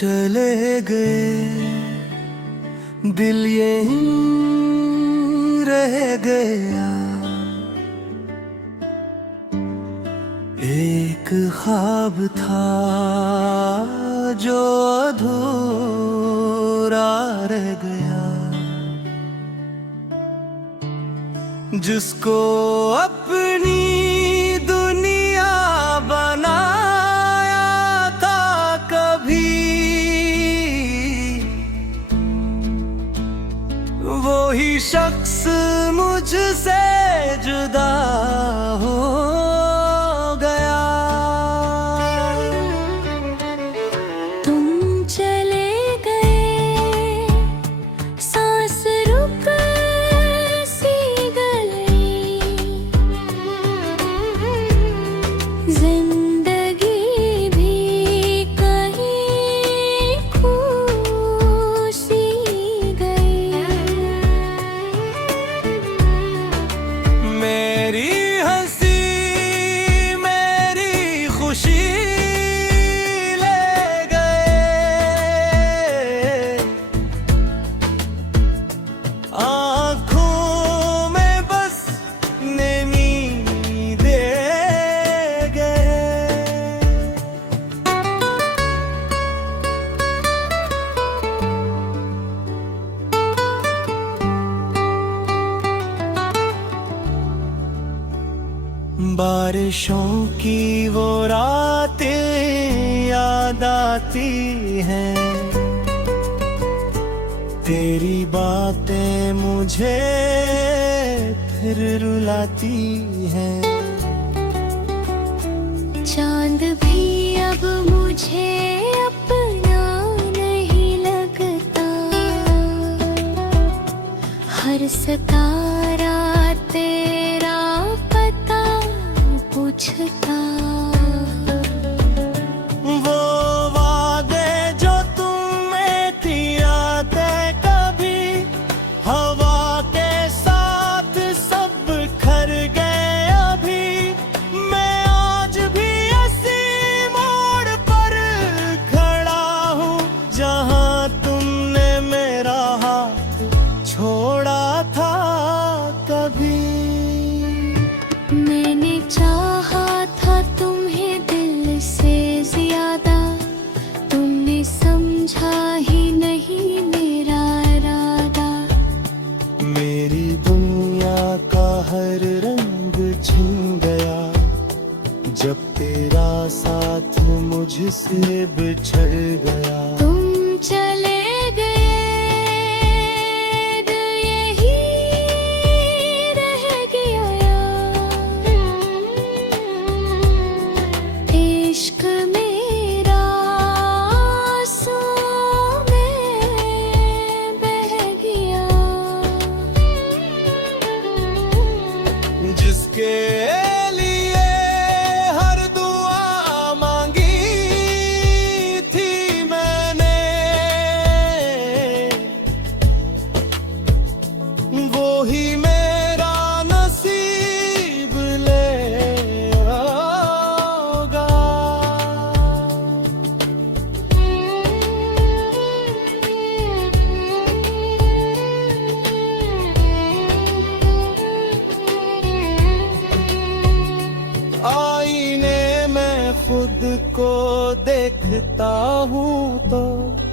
चले गए, दिल यहीं रह गया। एक ख्वाब था जो अधूरा रह गया, जिसको अपनी दुनिया बनाया था कभी, वो ही शख्स मुझसे जुदा हो गया। तुम चले गए, सांस रुक सी गई, जिंदगी भी कहीं खो सी गई। मेरी हंसी मेरी खुशी ले गए, आँखों में बस नमी दे गए। बारिशों की वो रातें याद आती हैं, तेरी बातें मुझे फिर रुलाती हैं। चांद भी अब मुझे अपना नहीं लगता, हर सितारा तेरा पता पूछता। वो वादे जो तुम्हें किया थे कभी, हवा के साथ सब खर गए अभी। मैं आज भी इसी मोड़ पर खड़ा हूँ, जहाँ तुमने मेरा हाथ छोड़ा था कभी। मैंने चाहा था तुम्हें दिल से ज्यादा, तुमने समझा ही नहीं मेरा इरादा। मेरी दुनिया का हर रंग छिन गया, जब तेरा साथ मुझसे बिछड़ गया। तुम चले गए, दिल यही रह गया। इश्क मेरा आंसुओं में बह गया, जिसके लिए हर दुआ मांगी थी मैंने, वो ही मेरा नसीब ले होगा। आईने में खुद को देखता हूँ तो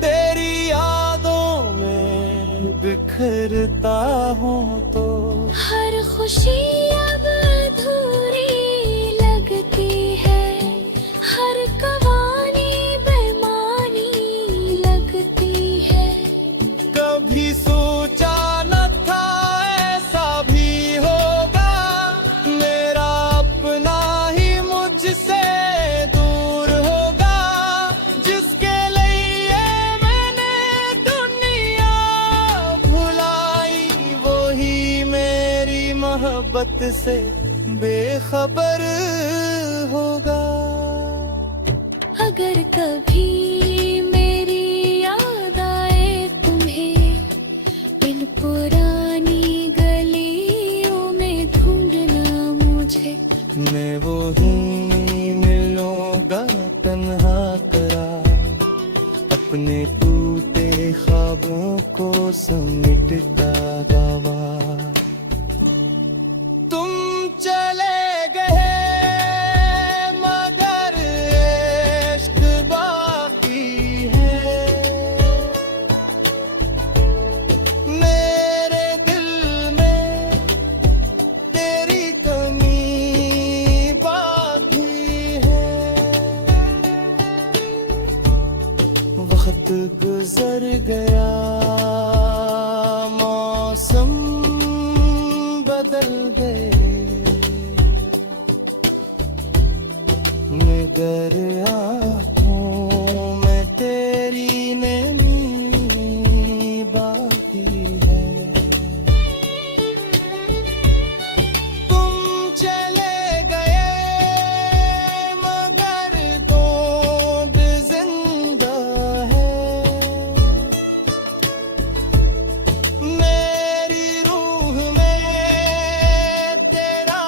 तेरी यादों में बिखरता हूँ तो। हर खुशी अब अधूरी लगती है, हर कहानी बेमानी लगती है। कभी सोचा न था ऐसा भी होगा, मेरा अपना ही मुझसे दूर होगा। जिसके लिए मैंने दुनिया भुलाई, वो ही मेरी मोहब्बत से बेखबर होगा। अगर कभी मेरी याद आए तुम्हें, इन पुरानी गलियों में ढूंढना मुझे। मैं वो ही मिलूंगा तन्हा करा, अपने समेटता गावा। तुम चले गए मगर इश्क बाकी है, मेरे दिल में तेरी कमी बाकी है। वक्त गुजर गया, मौसम बदल गए, मगर आँखों में तेरी नमी बाकी है। तुम चले गए मगर तोड़ जिंदा है, मेरी रूह में तेरा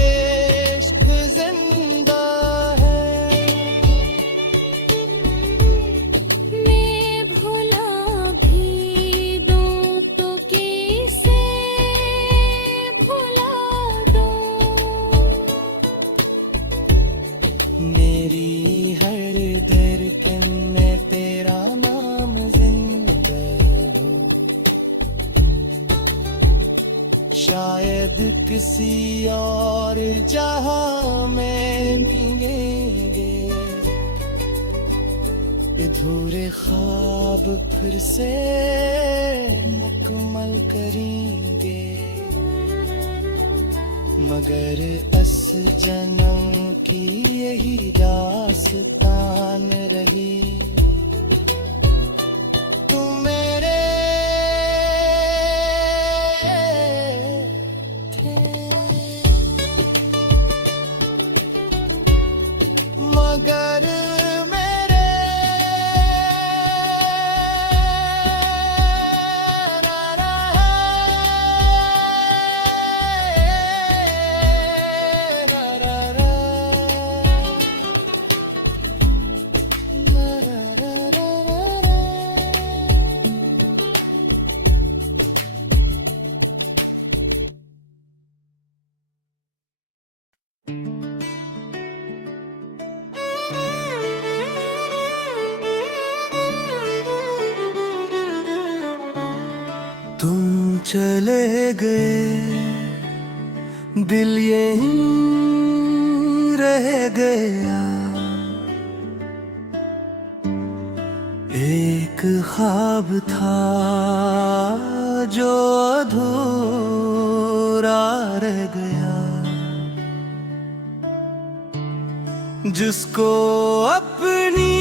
इश्क जिंदा है। मैं भुला भी दूं तो कैसे भुला दूं, मेरी हर धड़कन में तेरा नाम जिंदा हो। शायद किसी और जहां में मिलेंगे, अधूरे ख्वाब फिर से मुकम्मल करेंगे, मगर इस जन्म की यही दास्तान रही। तुम मेरे थे, मगर मेरे ना रहे, ना रहे, ना रहे। तुम चले गए, दिल यहीं रह गया, एक ख्वाब था जो अधूरा रह गया, जिसको अपनी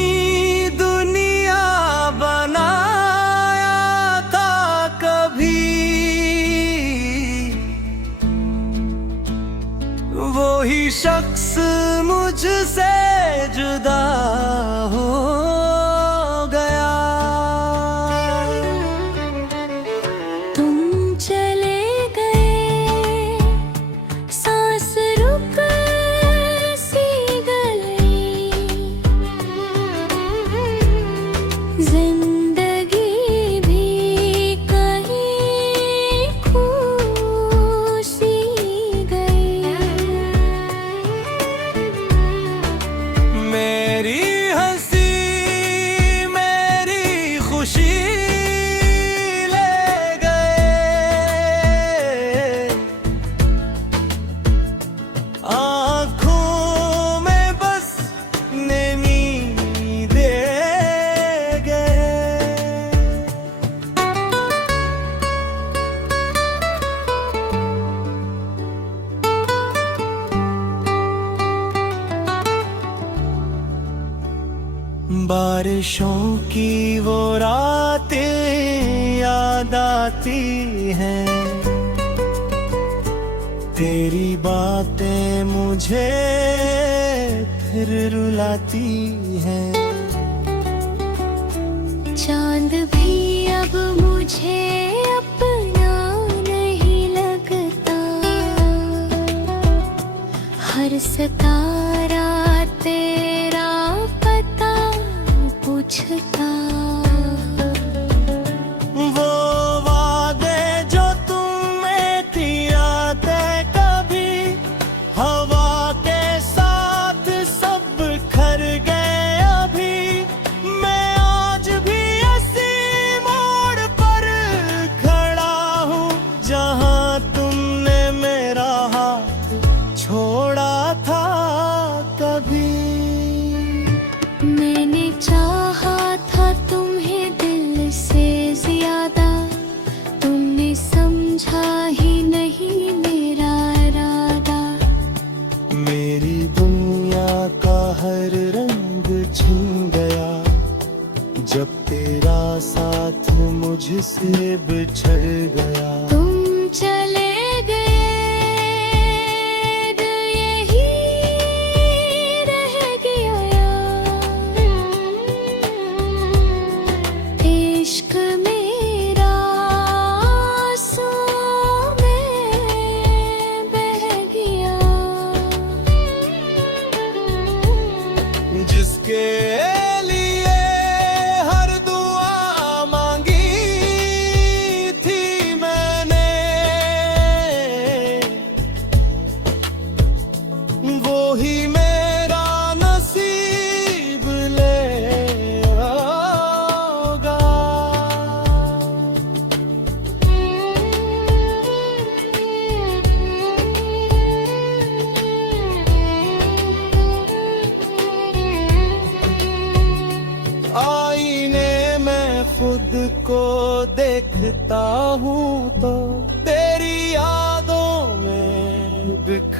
दुनिया बनाया था कभी, वो ही शख्स मुझसे जुदा हो गया। तुम चले गए, सांस रुक सी गई, जिंदगी भी कहीं खो सी गई। मेरी हंसी मेरी खुशी ले गए, आँखों में बस नमी दे गए। बारिशों की वो रातें याद आती हैं, तेरी बातें मुझे फिर रुलाती हैं। चांद भी अब मुझे अपना नहीं लगता, हर सितारा तेरा पता पूछता। वो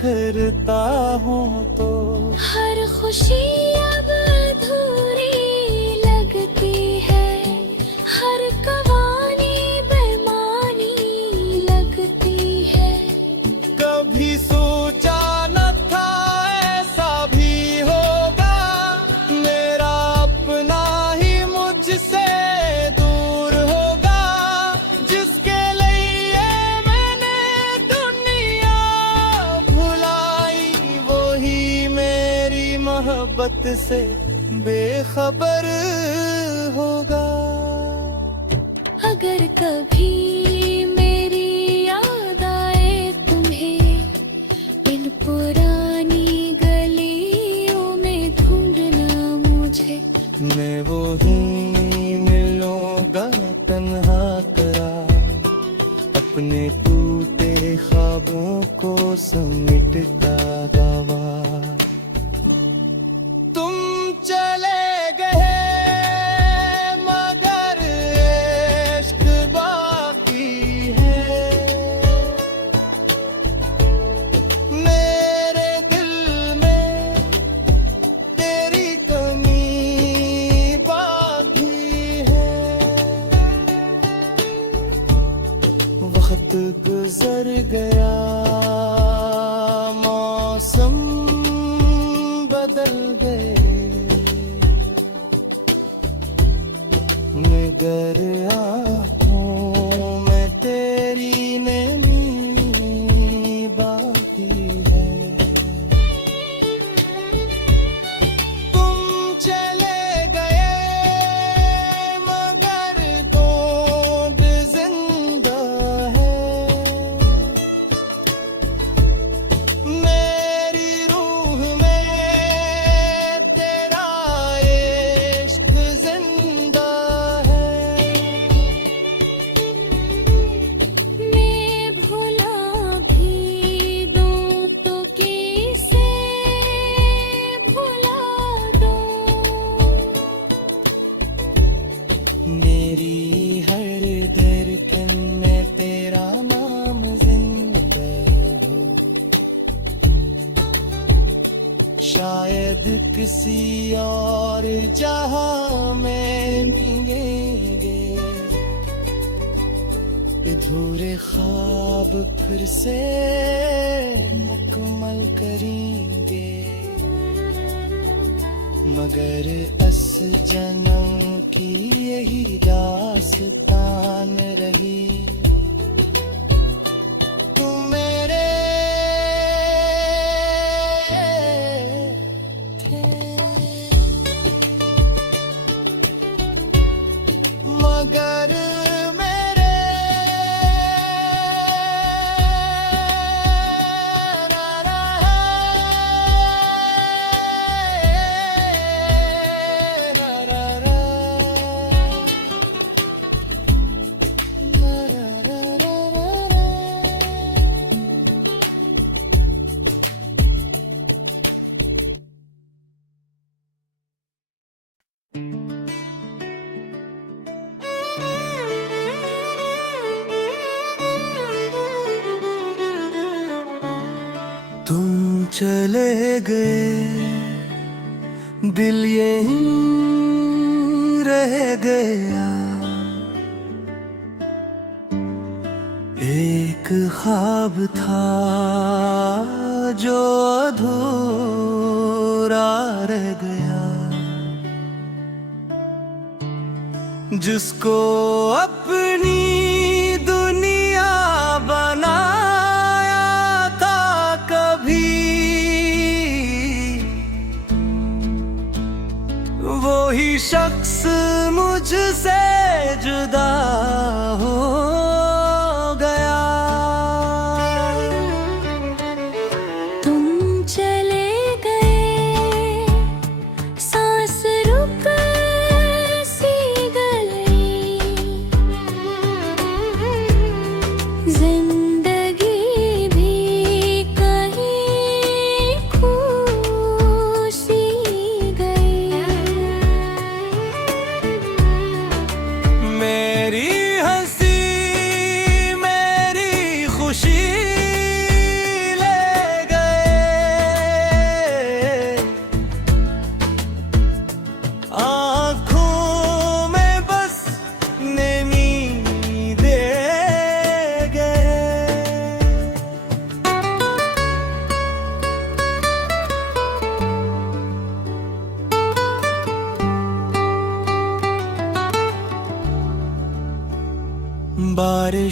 बिखरता हूँ तो हर खुशी अब अधूरी लगती है, हर कहानी बेमानी लगती है। कभी सोचा न था ऐसा भी होगा, मेरा अपना ही मुझसे दूर होगा। जिसके लिए मैंने दुनिया भुलाई, वही मेरी मोहब्बत से बेखबर होगा। अगर कभी मेरी याद आए तुम्हें, इन पुरानी गलियों में ढूंढना मुझे। मैं वही मिलूंगा तन्हा करा, अपने टूटे ख्वाबों को समेटता दावा। तुम चले गए मगर इश्क बाकी है, मेरे दिल में तेरी कमी बाकी है। वक्त गुजर गया, मौसम बदल गए, मगर आँखों में तेरी नैनी बाकी है। तुम चले गए मगर दौड़ जिंदा है, मेरी रूह में तेरा इश्क जिंदा है। मैं भुला भी दूं तो कैसे भुला दूं, मेरी हर धड़कन में तेरा नाम जिंदा हो। शायद किसी और जहां में मिलेंगे, अधूरे ख्वाब फिर से मुकम्मल करेंगे। मगर इस जन्म की यही दास्तान रही, तुम मेरे थे मगर मेरे ना रहे, ना रहे, ना रहे। तुम चले गए, दिल यहीं रह गया। एक ख्वाब था जो अधूरा रह गया, जिसको अपनी दुनिया बनाया था कभी, वही शख्स मुझसे जुदा हो गया। तुम चले गए, सांस रुक सी गई,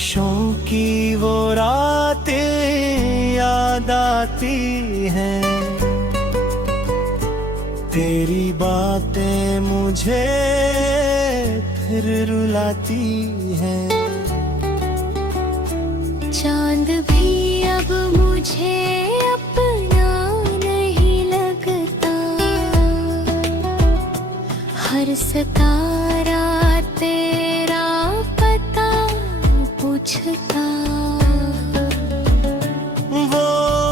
बारिशों की वो रातें याद आती हैं, तेरी बातें मुझे फिर रुलाती हैं। चांद भी अब मुझे अपना नहीं लगता, हर सितारा तेरा पता पूछता। वो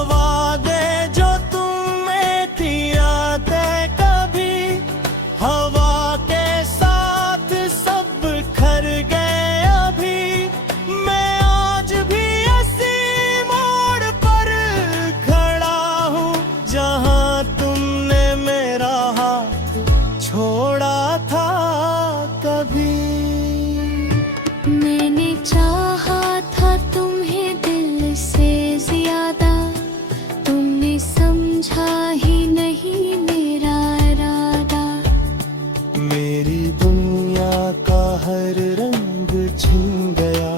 वादे जो तुमने किया थे कभी हवा के साथ सब खर गए अभी। मैं आज भी इसी मोड़ पर खड़ा हूँ जहाँ तुमने मेरा हाथ छोड़ा था कभी। मैंने चाहा था तुम्हें दिल से ज्यादा, तुमने समझा ही नहीं मेरा इरादा। मेरी दुनिया का हर रंग छिन गया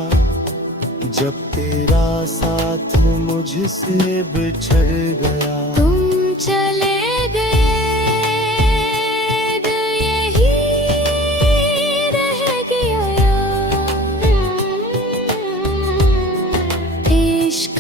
जब तेरा साथ मुझसे बिछड़ गया। तुम चले गए, दिल यही रह गया यार। इश्क